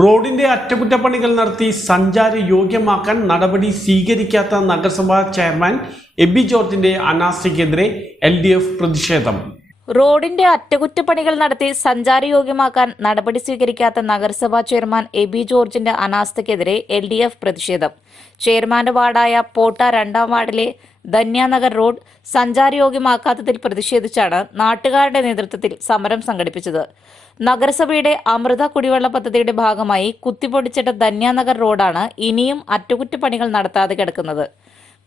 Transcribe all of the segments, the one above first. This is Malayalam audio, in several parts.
റോഡിന്റെ അറ്റകുറ്റപ്പണികൾ നടത്തി സഞ്ചാര യോഗ്യമാക്കാൻ നടപടി സ്വീകരിക്കാത്ത നഗരസഭാ ചെയർമാൻ എബി ജോർജിന്റെ അനാസ്ഥയ്ക്കെതിരെ LDF പ്രതിഷേധം. റോഡിന്റെ അറ്റകുറ്റപ്പണികൾ നടത്തി സഞ്ചാരയോഗ്യമാക്കാൻ നടപടി സ്വീകരിക്കാത്ത നഗരസഭാ ചെയർമാൻ എബി ജോർജിന്റെ അനാസ്ഥയ്ക്കെതിരെ LDF പ്രതിഷേധം. ചെയർമാന്റെ വാർഡായ പോട്ട 2-ാം വാർഡിലെ ധന്യാനഗർ റോഡ് സഞ്ചാരയോഗ്യമാക്കാത്തതിൽ പ്രതിഷേധിച്ചാണ് നാട്ടുകാരുടെ നേതൃത്വത്തിൽ സമരം സംഘടിപ്പിച്ചത്. നഗരസഭയുടെ അമൃത കുടിവെള്ള പദ്ധതിയുടെ ഭാഗമായി കുത്തിപ്പൊടിച്ചിട്ട ധന്യാനഗർ റോഡാണ് ഇനിയും അറ്റകുറ്റപ്പണികൾ നടത്താതെ കിടക്കുന്നത്.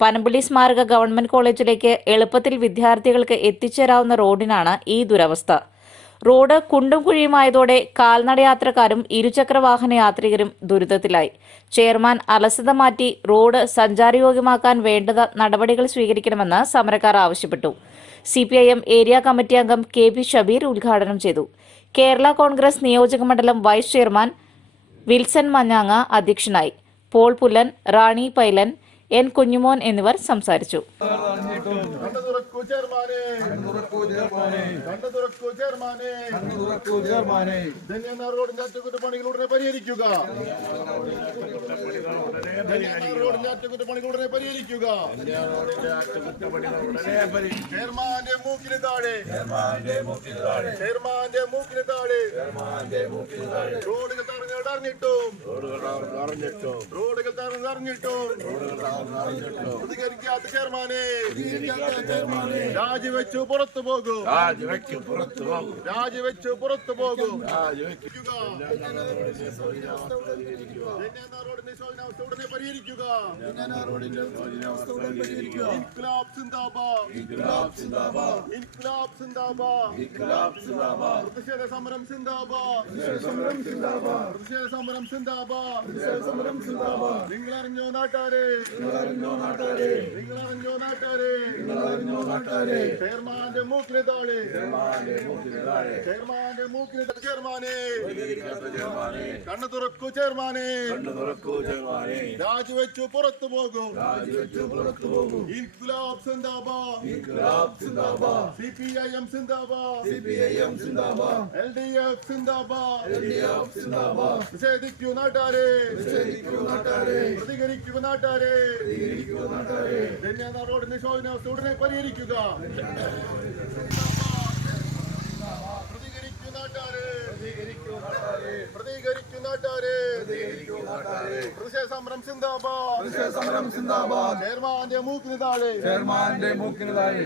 പനമ്പള്ളി സ്മാരക ഗവൺമെന്റ് കോളേജിലേക്ക് എളുപ്പത്തിൽ വിദ്യാർത്ഥികൾക്ക് എത്തിച്ചേരാവുന്ന റോഡിനാണ് ഈ ദുരവസ്ഥ. റോഡ് കുണ്ടും കുഴിയുമായതോടെ കാൽനടയാത്രക്കാരും ഇരുചക്ര വാഹന യാത്രികരും ദുരിതത്തിലായി. ചെയർമാൻ അലസത മാറ്റി റോഡ് സഞ്ചാരയോഗ്യമാക്കാൻ വേണ്ട നടപടികൾ സ്വീകരിക്കണമെന്ന് സമരക്കാർ ആവശ്യപ്പെട്ടു. CPIM ഏരിയ കമ്മിറ്റി അംഗം KB ഷബീർ ഉദ്ഘാടനം ചെയ്തു. കേരള കോൺഗ്രസ് നിയോജക മണ്ഡലം വൈസ് ചെയർമാൻ വിൽസൺ മഞ്ഞാങ്ങ അധ്യക്ഷനായി. പോൾ പുല്ലൻ, റാണി പൈലൻ, N. കുഞ്ഞുമോൻ എന്നിവർ സംസാരിച്ചു. പ്രതികരിക്കാത്ത ചെയർമാനെ രാജിവെച്ചു പുറത്തു പോകും. രാജിവെച്ചു പുറത്തു പോകും. ഉടനെ പരിഹരിക്കുക. ഇൻക്ലാബ് സിന്ദാബാദ്. ഇൻക്ലാബ് സിന്ദാബാദ്. പ്രതിഷേധ സമരം സിന്ദാബാദ്. പ്രതിഷേധ സമരം സിന്ദാബാദ്. നിങ്ങളറിഞ്ഞോ നാട്ടാരെ? ചെയർമാന്റെ മൂക്കിന് താഴെ. ചെയർമാനെ കണ്ണു തുറക്കൂ. ചെയർമാനെ രാജിവെച്ചു പുറത്തു പോകും. ഇൻക്ലാബ് സിന്ദാബാദ്. CPIM സിന്ദാബാദ്. LDF സിന്ദാബാദ്. നിഷേധിക്കൂ നാട്ടാരെ. പ്രതികരിക്കൂ നാട്ടാരെ. റോഡിന്റെ ശോചനാവസ്ഥ ഉടനെ പരിഹരിക്കുക. പ്രതികരിക്കൂ നാട്ടാരെ. പ്രതിഷേധ സമരം സിന്ദാബാദ്. ചെയർമാന്റെ മൂക്കിന് താഴെ. ചെയർമാന്റെ മൂക്കിന് താഴെ.